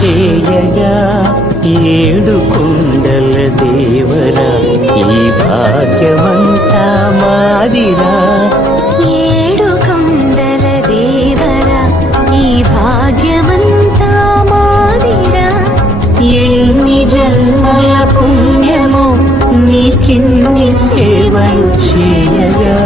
చేయగా ఏడు కొండల దేవరా ఈ భాగ్యమంతా మాదిరా. ఏడు కొండల దేవరా ఈ భాగ్యమంతా మాదిరా. ఎన్ని జన్మల పుణ్యమో నీకిన్ని సేవలు చేయగా